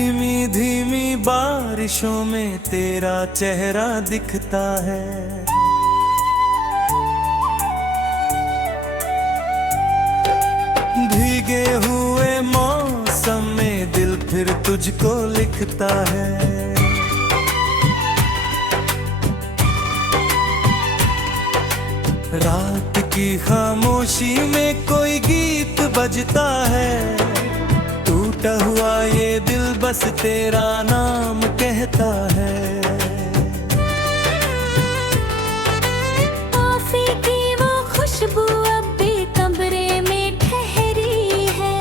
धीमी धीमी बारिशों में तेरा चेहरा दिखता है। भीगे हुए मौसम में दिल फिर तुझको लिखता है। रात की खामोशी में कोई गीत बजता है। टूटा हुआ ये दिल बस तेरा नाम कहता है। कॉफी की वो खुशबू अब भी कमरे में ठहरी है।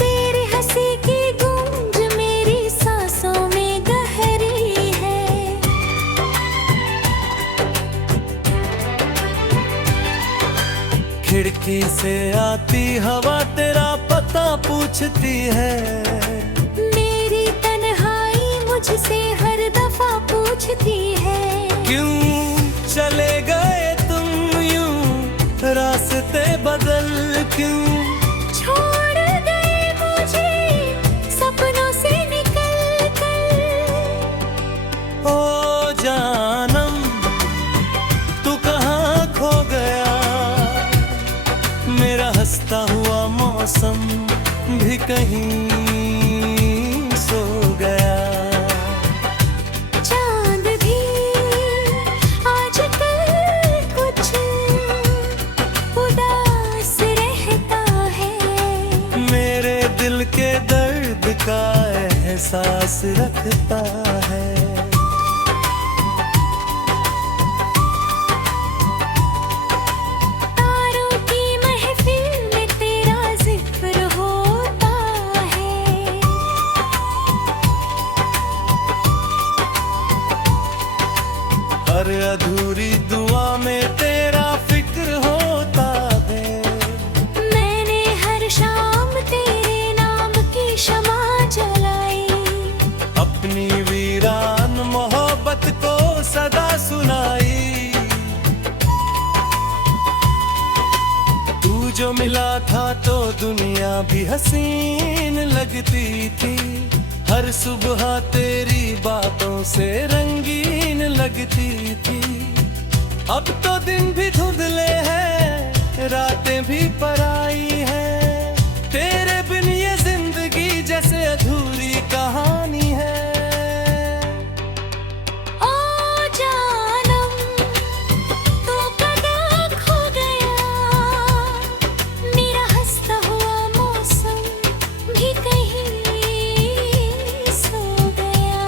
तेरी हंसी की गूंज मेरी सांसों में गहरी है। खिड़की से आती हवा तेरा पता पूछती है। मेरी तन्हाई मुझसे हर दफा पूछती है। क्यों चले गए तुम यूं रास्ते बदल, क्यों छोड़ गए मुझे सपनों से निकल कर। ओ जानम तू कहाँ खो गया। मेरा हंसता हुआ मौसम भी कहीं सो गया। चांद भी आजकल कुछ उदास रहता है। मेरे दिल के दर्द का एहसास रखता है। तारों की महफिल में तेरा जिक्र होता है। हर अधूरी दुआ में तेरा फिक्र होता है। मैंने हर शाम तेरे नाम की शमा जलाई। अपनी वीरान मोहब्बत को सदा सुनाई। तू जो मिला था तो दुनिया भी हसीन लगती थी। हर सुबह तेरी बातों से रंगीन लगती थी। अब तो दिन भी धुंधले हैं, रातें भी पराई हैं। तेरे बिन ये जिंदगी जैसे अधूरी कहानी है। ओ जानम तू कहाँ खो गया। मेरा हंसता हुआ मौसम भी कहीं सो गया।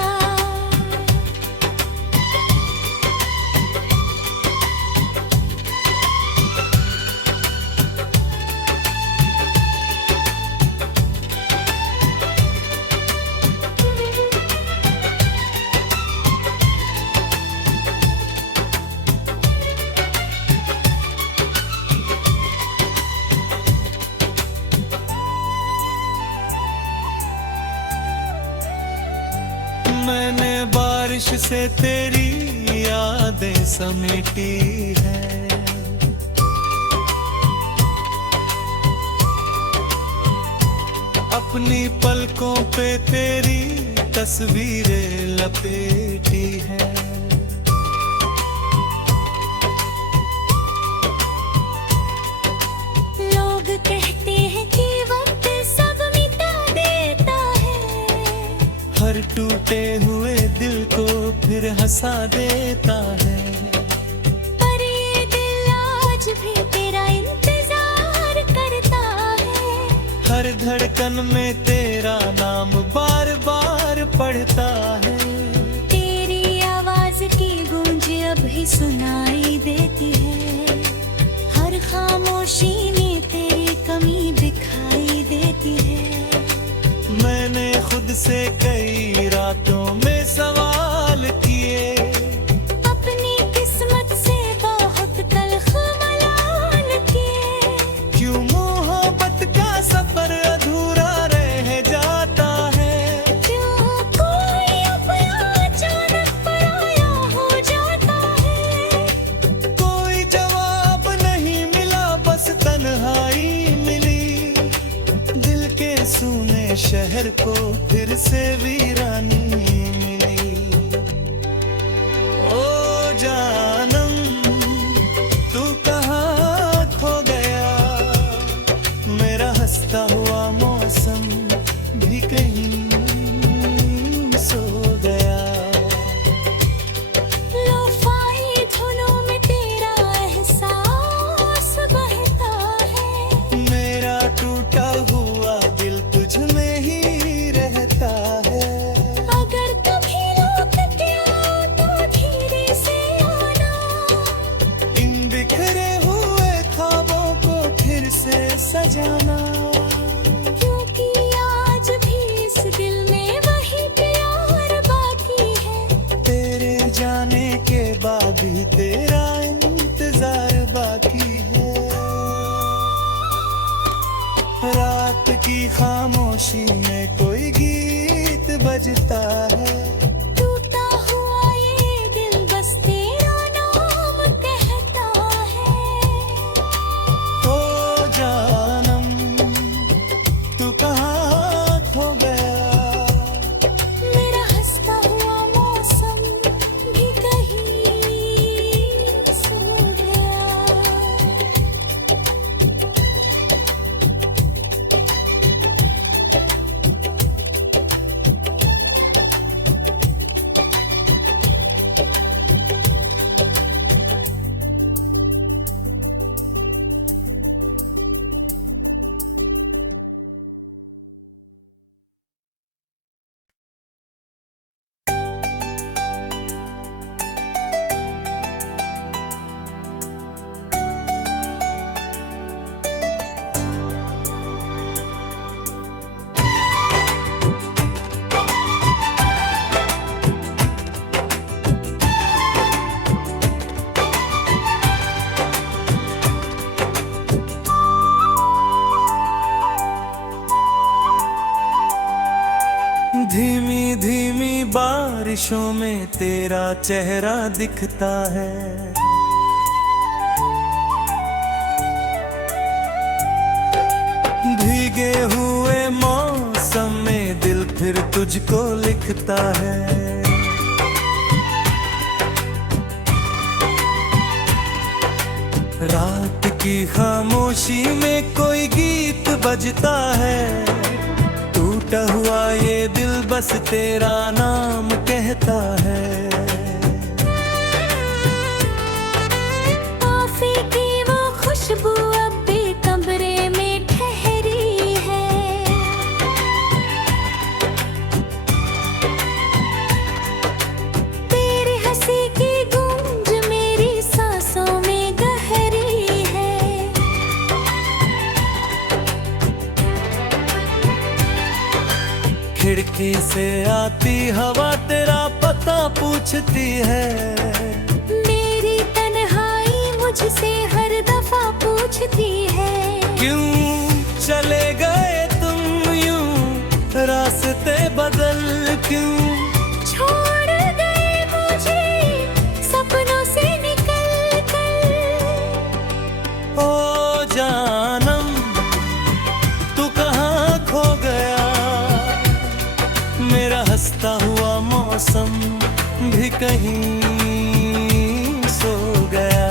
मैंने बारिश से तेरी यादें समेटी है। अपनी पलकों पे तेरी तस्वीरें लपेटी है। लोग कहते हैं कि वक्त सब मिटा देता है। हर टूटे हुए दिल को फिर हंसा देता है। पर ये दिल आज भी तेरा इंतजार करता है। हर धड़कन में तेरा नाम बार बार पढ़ता है। तेरी आवाज की गूंज अब भी सुनाई देती है। हर खामोशी में तेरी कमी दिखाई देती है। मैंने खुद से कई रातों में सवाल किए। अपनी किस्मत से बहुत तल्ख मलाल किए। क्यों मोहब्बत का सफर अधूरा रह जाता है। क्यों कोई अपना अचानक पराया हो जाता है। कोई जवाब नहीं मिला, बस तन्हाई शहर को फिर से वीरानी मिली। ओ जानम तू कहाँ खो गया, मेरा हंसता हुआ मौसम भी कहीं सो गया। लोफाई धुनों में तेरा एहसास बहता है, मेरा टूटा हुआ दिल तुझ में ही रहता है। अगर कभी लौट के आओ तो धीरे से आना, इन बिखरे हुए ख्वाबों को फिर से सजाना, क्योंकि आज भी इस दिल में वही प्यार बाकी है। तेरे जाने के बाद भी तेरा इंतजार बाकी है। रात की खामोशी में कोई गीत बजता है, टूटा हुआ ये दिल बस तेरा नाम कहता है। ओ जानम तू कहाँ खो गया, मेरा हंसता हुआ मौसम भी कहीं सो गया। धीमी धीमी बारिशों में तेरा चेहरा दिखता है, भीगे हुए मौसम में दिल फिर तुझको लिखता है। रात की खामोशी में कोई गीत बजता है, टूटा हुआ ये दिल बस तेरा नाम कहता है। कॉफी की वो खुशबू अब भी कमरे में ठहरी है, तेरी हंसी की गूंज मेरी सांसों में गहरी है। खिड़की से आती हवा तेरा पता पूछती है, मेरी तन्हाई मुझसे हर दफा पूछती है। क्यों चले गए तुम यूं रास्ते बदल, क्यों छोड़ गए मुझे सपनों से निकल कर। ओ जानम तू कहाँ खो गया, मेरा हंसता हुआ मौसम भी कहीं सो गया।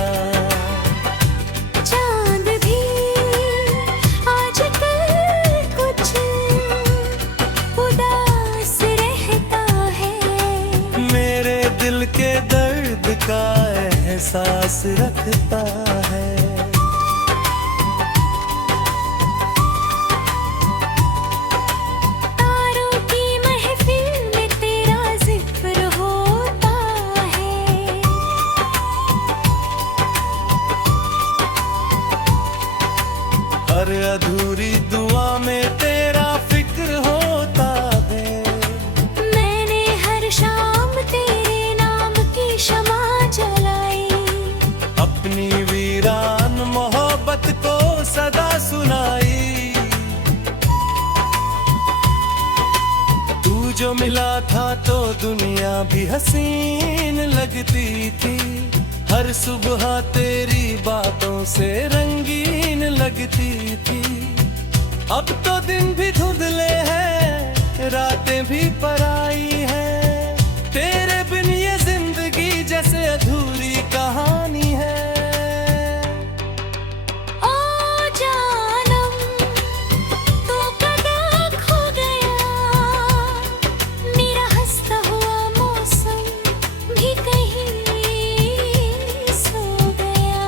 चांद भी आजकल कुछ उदास रहता है, मेरे दिल के दर्द का एहसास रखता है। तारों की महफिल में तेरा जिक्र होता है, हर अधूरी दुआ में तेरा फिक्र होता है। मैंने हर शाम तेरे नाम की शमा जलाई, अपनी वीरान मोहब्बत को सदा सुनाई। तू जो मिला था तो दुनिया भी हसीन लगती थी, हर सुबह तेरी बातों से रंगीन लगती थी। अब तो दिन भी धुंधले हैं, रातें भी पराई है, तेरे बिन ये जिंदगी जैसे अधूरी कहानी है। ओ जानम तू कदा खो गया, मेरा हंसता हुआ मौसम भी कहीं सो गया।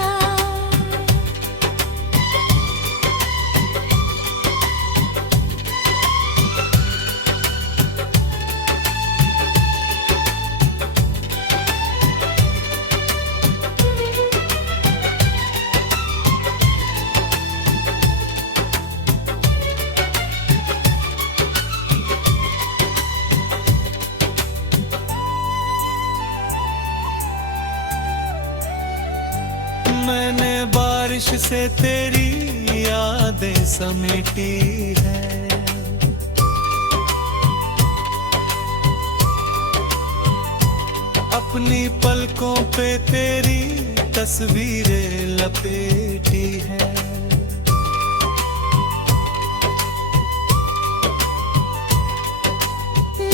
मैंने बारिश से तेरी यादें समेटी है, अपनी पलकों पे तेरी तस्वीरें लपेटी है।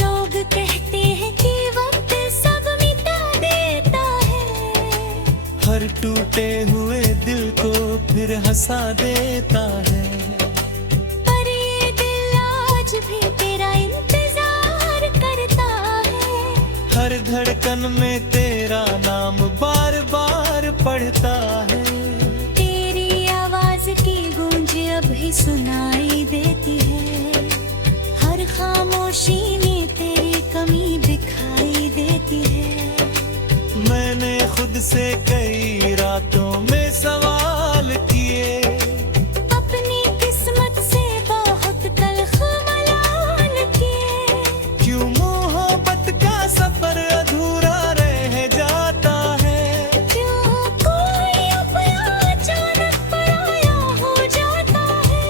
लोग कहते हैं कि वक्त सब मिटा देता है, हर टूटे हुए दिल को फिर हंसा देता है। पर ये दिल आज भी तेरा इंतजार करता है, हर धड़कन में तेरा नाम बार बार पढ़ता है। तेरी आवाज की गूंज अब भी सुनाई देती है, हर खामोशी में तेरी कमी दिखाई देती है। मैंने खुद से कई रातों में सवाल किए, अपनी किस्मत से बहुत तल्ख मलाल किए। क्यों मोहब्बत का सफर अधूरा रह जाता है। क्यों कोई अपना अचानक पराया हो जाता है।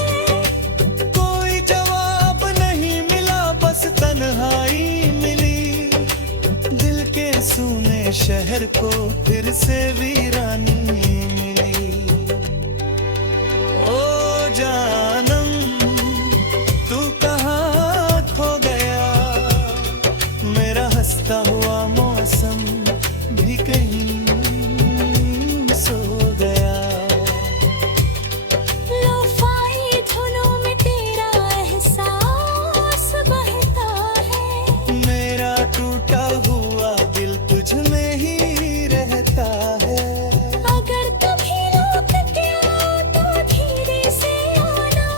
कोई जवाब नहीं मिला, बस तन्हाई मिली। दिल के सूने शहर को फिर से वीरानी मिली। ओ जानम तू कहाँ खो गया, मेरा हंसता हुआ मौसम भी कहीं सो गया। लोफाई धुनों में तेरा एहसास बहता है, मेरा टूटा हुआ दिल तुझ में ही रहता है। अगर कभी लौट के आओ तो धीरे से आना,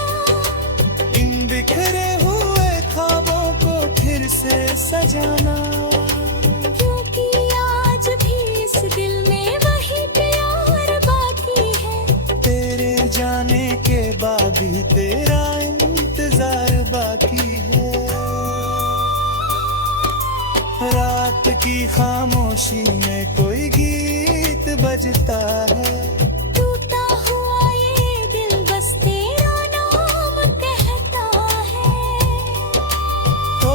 इन बिखरे हुए ख्वाबों को फिर से सजाना। क्योंकि आज भी इस दिल में वही प्यार बाकी है। तेरे जाने के बाद भी तेरा इंतजार बाकी है। रात की खामोशी में कोई गीत बजता है। टूटा हुआ ये दिल बस तेरा नाम कहता है। ओ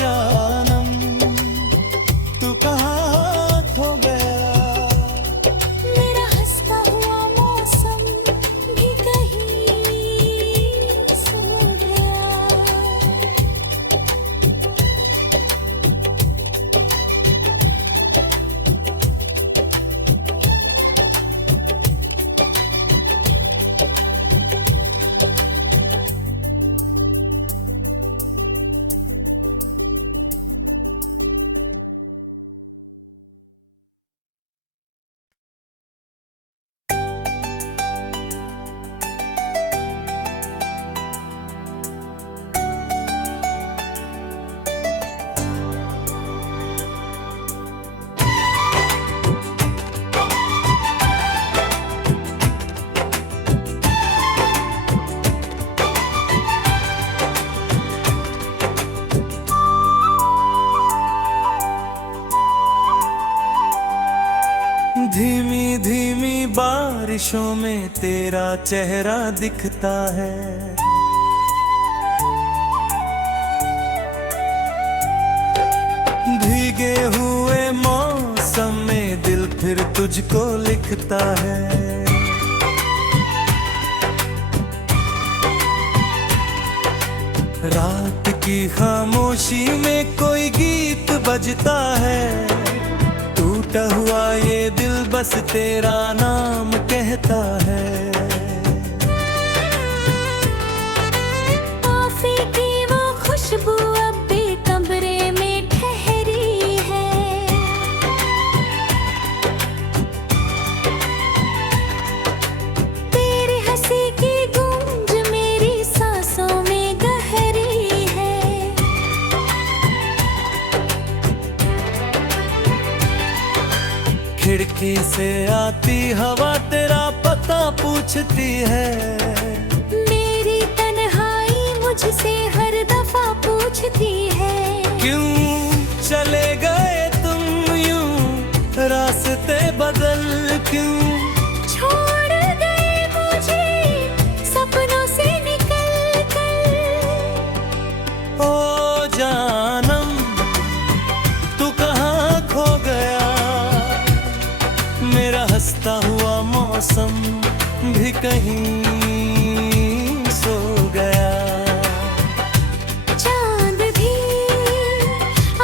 जानम तू कहाँ खो गया, मेरा हंसता हुआ मौसम भी कहीं सो गया। धीमी धीमी बारिशों में तेरा चेहरा दिखता है। भीगे हुए मौसम में दिल फिर तुझको लिखता है। रात की खामोशी में कोई गीत बजता है, टूटा हुआ ये दिल बस तेरा नाम कहता है। कॉफी की वो खुशबू अब भी कमरे में ठहरी है। तेरी हंसी की गूंज मेरी सांसों में गहरी है। खिड़की से आती हवा तेरा पता पूछती है, मेरी तन्हाई मुझसे हर दफा पूछती है। क्यों चले गए तुम यूं रास्ते बदल, क्यों छोड़ गए मुझे सपनों से निकल कर। ओ जानम तू कहाँ खो गया, मेरा हंसता हुआ मौसम भी कहीं सो गया। चांद भी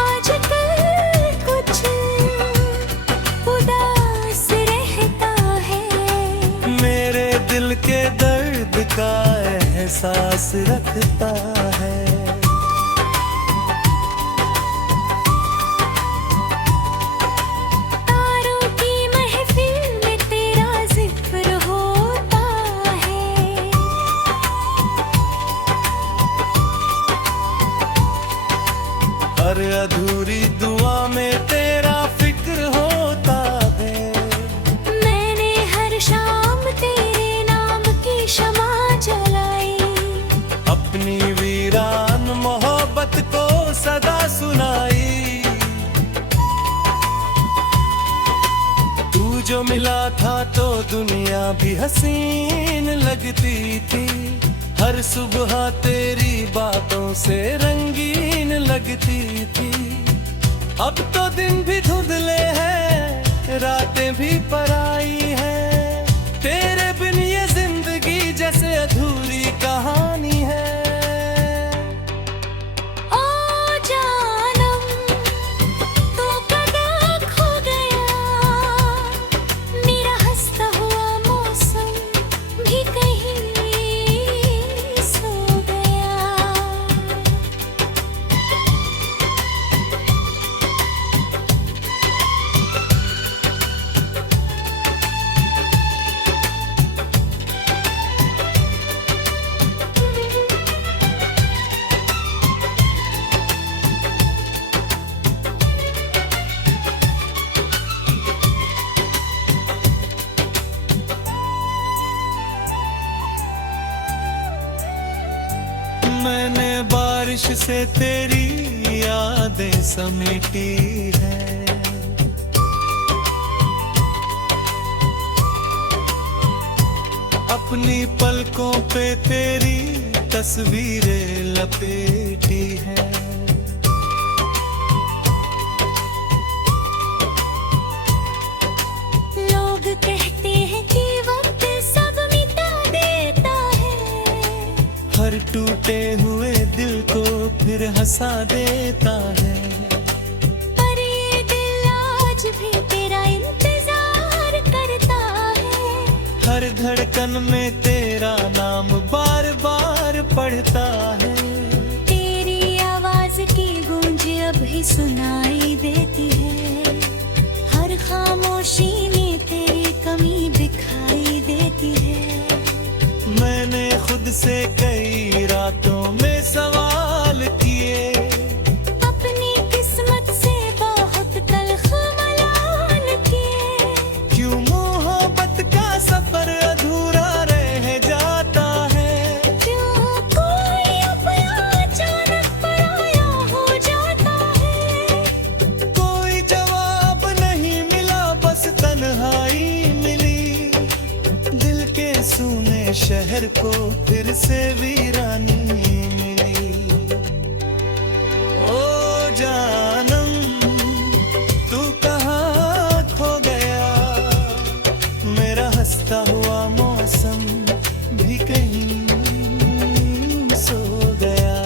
आजकल कुछ उदास रहता है, मेरे दिल के दर्द का एहसास रखता है। तारों की महफिल में तेरा जिक्र होता है। हर अधूरी दुआ में तेरा फिक्र होता है। मैंने हर शाम तेरे नाम की शमा जलाई, अपनी वीरान मोहब्बत को सदा सुनाई। तू जो मिला था तो दुनिया भी हसीन लगती थी, हर सुबह तेरी बातों से रंगीन लगती थी। अब तो दिन भी धुंधले हैं, रातें भी पराई हैं, तेरे बिन ये जिंदगी जैसे अधूरी कहानी है। ओ जानम तू कहाँ खो गया, मेरा हंसता हुआ मौसम भी कहीं सो गया। मैंने बारिश से तेरी यादें समेटी है, अपनी पलकों पे तेरी तस्वीरें लपेटी है। लोग कहते हैं कि वक्त सब मिटा देता है, हर टूटे हुए दिल को फिर हंसा देता है। पर ये दिल आज भी तेरा इंतजार करता है। हर धड़कन में तेरा नाम बार बार पढ़ता है। तेरी आवाज की गूंज अब भी सुनाई देती है, हर खामोशी में तेरी कमी दिखाई देती है। मैंने खुद से कई रातों में सवाल किए, अपनी किस्मत से बहुत तल्ख मलाल किए। क्यों मोहब्बत का सफर अधूरा रह जाता है। क्यों कोई अपना अचानक पराया हो जाता है। कोई जवाब नहीं मिला, बस तन्हाई मिली। दिल के सूने शहर को फिर से वीरानी मिली। ओ जानम तू कहाँ खो गया, मेरा हंसता हुआ मौसम भी कहीं सो गया।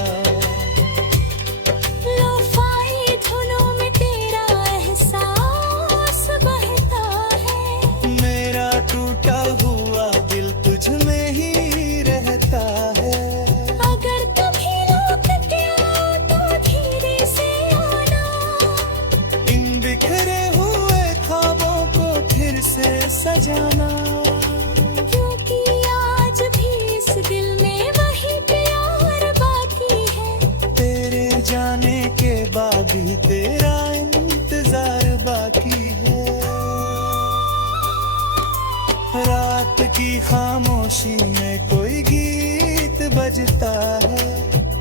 बजता है।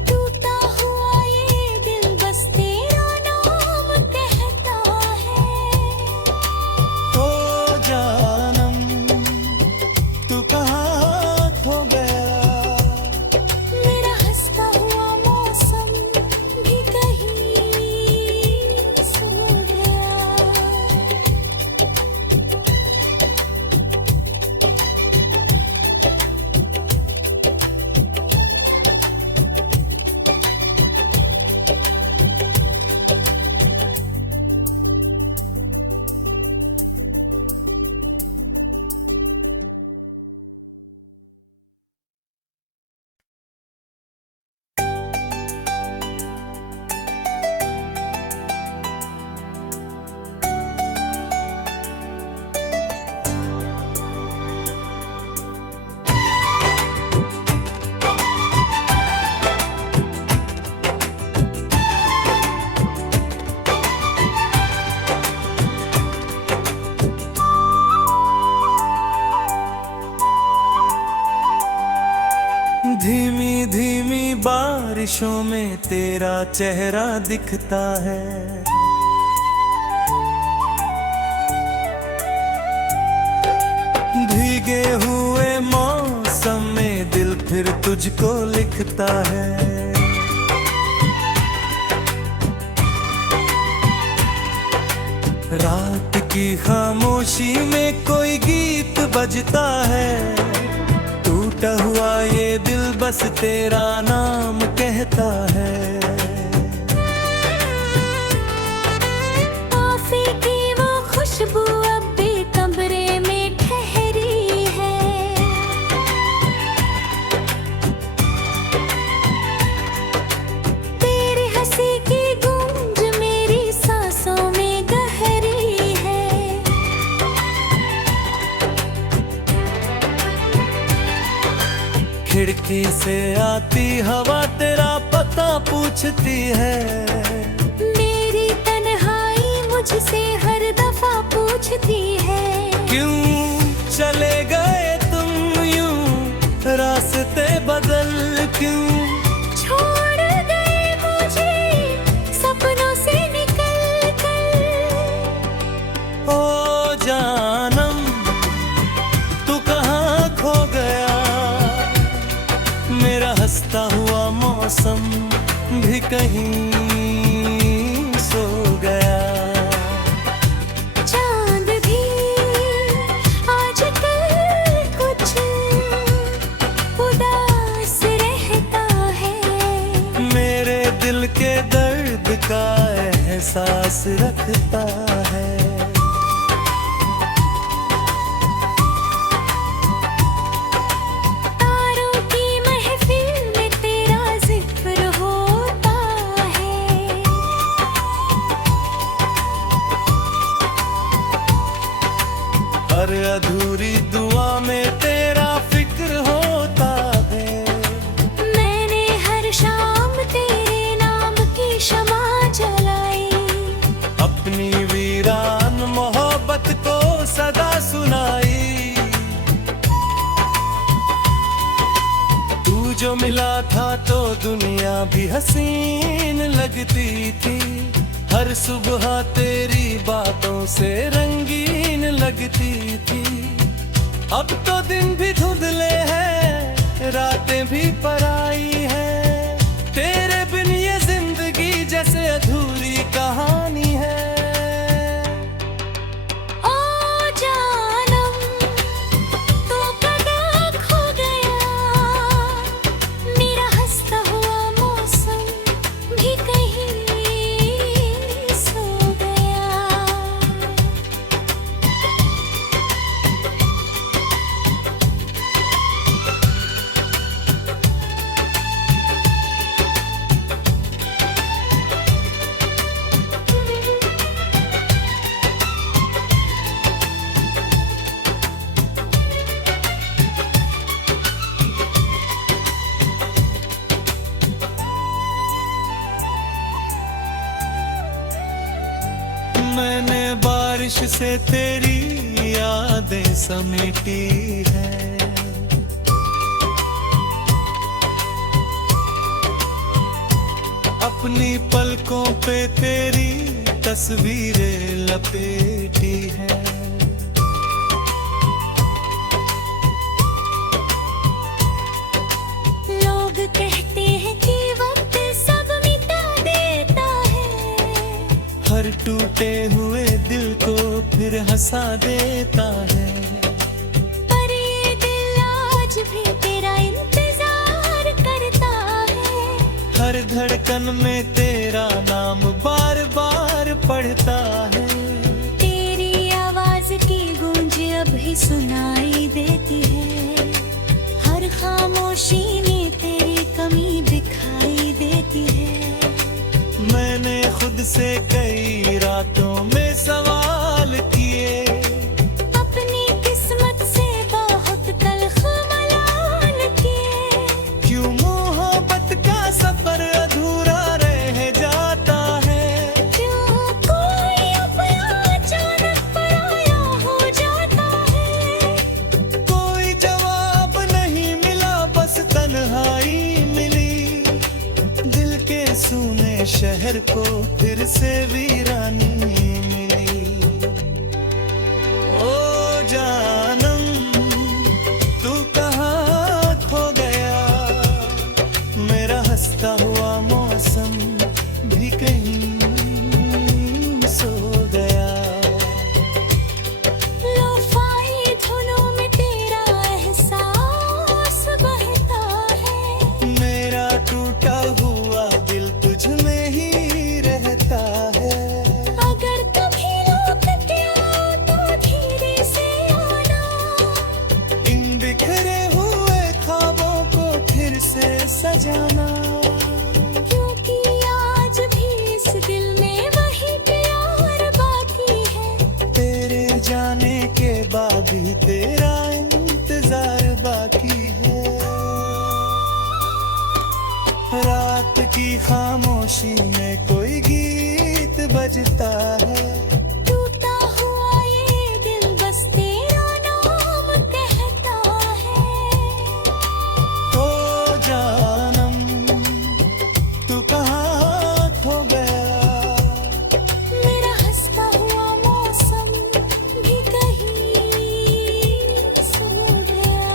टूटा हुआ ये दिल बस तेरा नाम कहता है। ओ जानम तू कहाँ खो गया, मेरा हंसता हुआ मौसम भी कहीं सो गया। धीमी धीमी बारिशों में तेरा चेहरा दिखता है। भीगे हुए मौसम में दिल फिर तुझको लिखता है। रात की खामोशी में कोई गीत बजता है। टूटा हुआ ये दिल बस तेरा नाम कहता है। कॉफी की वो खुशबू अब भी कमरे में ठहरी है। तेरी हंसी की गूंज मेरी सांसों में गहरी है। खिड़की से आती हवा तेरा पता पूछती है। मेरी तन्हाई मुझसे हर दफा पूछती है। क्यों चले गए तुम यूं रास्ते बदल, क्यों छोड़ गए मुझे सपनों से निकल कर। ओ जानम तू कहाँ खो गया, मेरा हंसता हुआ मौसम भी कहीं सो गया। चांद भी आजकल कुछ उदास रहता है। मेरे दिल के दर्द का एहसास रखता है। तारों की महफिल में तेरा जिक्र होता है। हर अधूरी दुआ में तेरा फिक्र होता है। मैंने हर शाम तेरे नाम की शमा जलाई। अपनी वीरान मोहब्बत को सदा सुनाई। तू जो मिला था तो दुनिया भी हसीन लगती थी। हर सुबह तेरी बातों से रंगीन लगती थी। अब तो दिन भी धुंधले हैं, रातें भी पराई है। तेरे बिन ये जिंदगी जैसे अधूरी कहानी है। ओ जानम तू कहाँ खो गया, मेरा हंसता हुआ मौसम भी कहीं सो गया। मैंने बारिश से तेरी यादें समेटी है। अपनी पलकों पे तेरी तस्वीरें लपेटी है। लोग कहते हैं कि वक्त सब मिटा देता है, हर टूटे हुए दिल को फिर हंसा देता है। पर ये दिल आज भी तेरा इंतजार करता है, हर धड़कन में तेरा नाम बार बार पढ़ता है। तेरी आवाज की गूंज अभी सुनाई देती है, हर खामोशी में तेरी कमी दिखाई देती है। मैंने खुद से कई रातों में सवाल किए, अपनी किस्मत से बहुत तल्ख मलाल किए। क्यों मोहब्बत का सफर अधूरा रह जाता है। क्यों कोई अपना अचानक पराया हो जाता है। कोई जवाब नहीं मिला, बस तन्हाई मिली। दिल के सूने शहर को फिर से वीरानी मिली। ओ जानम तू कहाँ खो गया, मेरा हंसता हुआ मौसम भी कहीं सो गया। लोफाई धुनों में तेरा एहसास बहता है, मेरा टूटा हुआ दिल तुझ में ही रहता है। अगर कभी लौट के आओ तो धीरे से आना, इन बिखरे हुए ख्वाबों को फिर से सजाना। क्योंकि आज भी इस दिल में वही प्यार बाकी है। तेरे जाने के बाद भी तेरा इंतजार बाकी है। रात की खामोशी में कोई गीत बजता है। टूटा हुआ ये दिल बस तेरा नाम कहता है। ओ जानम तू कहाँ खो गया, मेरा हंसता हुआ मौसम भी कहीं सो गया।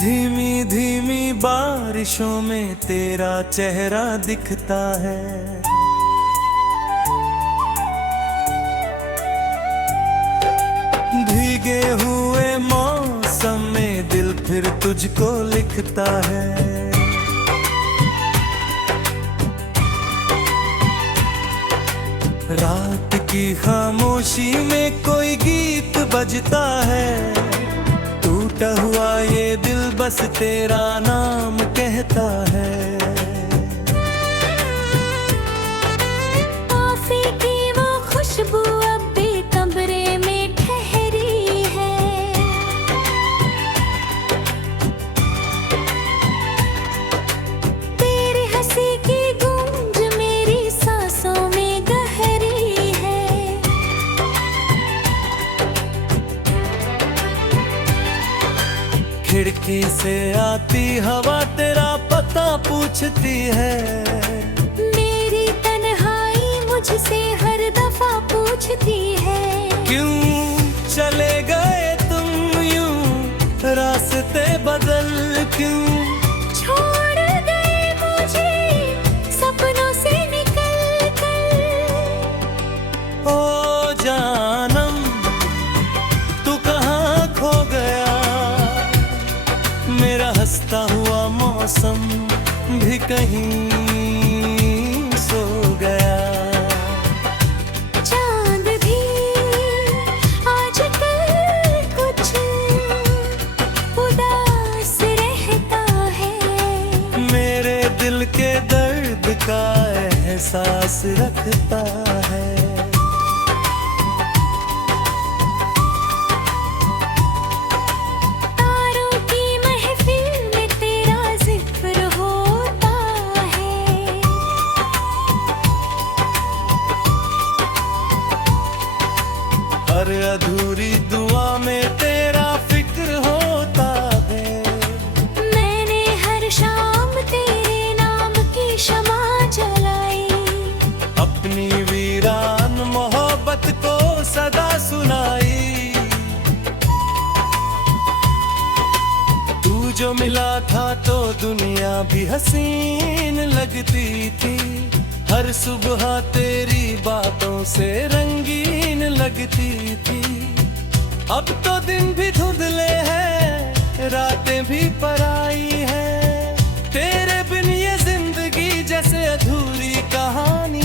धीमी धीमी बारिशों में तेरा चेहरा दिखता है। भीगे हुए मौसम में दिल फिर तुझको लिखता है। रात की खामोशी में कोई गीत बजता है। टूटा हुआ ये दिल बस तेरा नाम कहता है। कॉफी की वो खुशबू अब भी कमरे में ठहरी है। तेरी हंसी की गूंज मेरी सांसों में गहरी है। खिड़की से आती हवा तेरा पता पूछती है। मेरी तन्हाई मुझसे हर दफा पूछती है। क्यों चले गए तुम यूं रास्ते बदल, क्यों छोड़ गए मुझे सपनों से निकल कर। ओ जानम तू कहाँ खो गया, मौसम भी कहीं सो गया। चांद भी आजकल कुछ उदास रहता है, मेरे दिल के दर्द का एहसास रखता है। तारों की महफिल में तेरा जिक्र होता है, हर अधूरी दुआ में तेरा फिक्र होता है। मैंने हर शाम तेरे नाम की शमा जलाई, अपनी वीरान मोहब्बत को सदा सुनाई। तू जो मिला था तो दुनिया भी हसीन लगती थी, हर सुबह तेरी बातों से रंगीन लगती थी। अब तो दिन भी धुंधले हैं, रातें भी पराई है, तेरे बिन ये जिंदगी जैसे अधूरी कहानी